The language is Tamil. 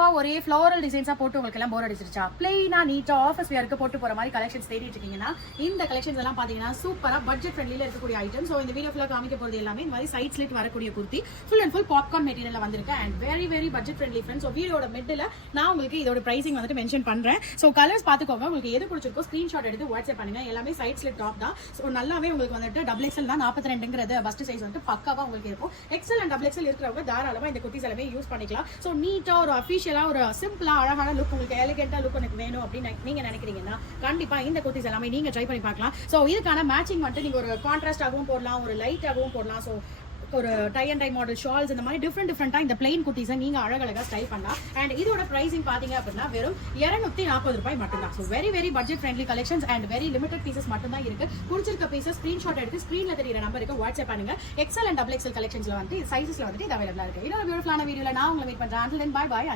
பக்காவா ஒரே ஃப்ளோரல் டிசைன்ஸா போட்டு உங்களுக்கு எல்லாம் போர் அடிச்சிருச்சா, பிளெயினா நீட்டா ஆஃபீஸ் வியருக்கு போட்டு போற மாதிரி கலெக்ஷன்ஸ் தேடிட்டு இருக்கீங்கன்னா இந்த கலெக்ஷன்ஸ் எல்லாம் பாத்தீங்கன்னா சூப்பரா பட்ஜெட் ஃப்ரெண்ட்லில இருக்கக்கூடிய ஐட்டம். ஸோ இந்த வீடியோ ஃபுல்லா காமிக்க போறது எல்லாமே இந்த மாதிரி சைட் ஸ்லிட் வரக்கூடிய kurti full and full popcorn material வந்திருக்கு and very very budget friendly friends. So வீடியோட மிடில் நான் உங்களுக்கு இதோட பிரைசிங் வந்துட்டு மென்ஷன் பண்றேன். ஸோ கலர்ஸ் பாத்துக்கோங்க, உங்களுக்கு எது பிடிச்சிருக்கோ ஸ்கிரீன்ஷாட் எடுத்து வாட்ஸ்அப் பண்ணுங்க. எல்லாமே சைட் ஸ்லிட் டாப் தான். ஸோ நல்லாவே உங்களுக்கு வந்துட்டு டபுள் எக்ஸ்எல் தான் 42ங்கிறது பஸ்ட் சைஸ் வந்துட்டு பக்காவா உங்களுக்கு இருக்கும். எக்ஸ்எல் அண்ட் டபுள் எக்ஸ்எல் இருக்கிறவங்க தாராளமா இந்த குர்த்திஸ் எல்லாமே யூஸ் பண்ணிக்கலாம். ஸோ நீட்டா ஒரு அஃபிஷியலா ஒரு சிம்பிளா அழகான லுக், உங்களுக்கு எலிகென்ட்டா லுக் எனக்கு வேணும் அப்படின்னு நீங்க நினைக்கிறீங்கன்னா கண்டிப்பா இந்த குர்த்திஸ் எல்லாமே நீங்க ட்ரை பண்ணி பார்க்கலாம். ஸோ இதுக்கான மேட்சிங் வந்துட்டு நீங்க ஒரு கான்ட்ராஸ்ட் ஆகவும் போடலாம், ஒரு லைட் ஆகவும் போடலாம். ஸோ ஒரு tie and tie model shawls இந்த மாதிரி டிஃப்ரெண்டா இந்த பிளைன் குர்த்திஸை நீங்க அழகழகா ஸ்டைல் பண்ணலாம். அண்ட் இதோட பிரைசிங் பாத்தீங்க அப்படின்னா வெறும் 240 ரூபாய் மட்டும் தான். So very very budget friendly collections and very limited pieces மட்டும் தான் இருக்கு. பிடிச்சிருக்க பீசஸ் ஸ்கிரீன்ஷாட் எடுத்து ஸ்கிரீன்ல தெரியுற நம்பருக்கு வாட்ஸ்அப் பண்ணுங்க. எக்ஸ்எல் அண்ட் டபுள் எக்ஸ்எல் கலெக்ஷன்ஸ்ல வந்து சைசஸ்ல வந்து இது அவைலபிளா இருக்கு. இன்னொரு பியூட்டிஃபுல்லான வீடியோல நான் உங்களை மீட் பண்றேன். Until then, bye bye.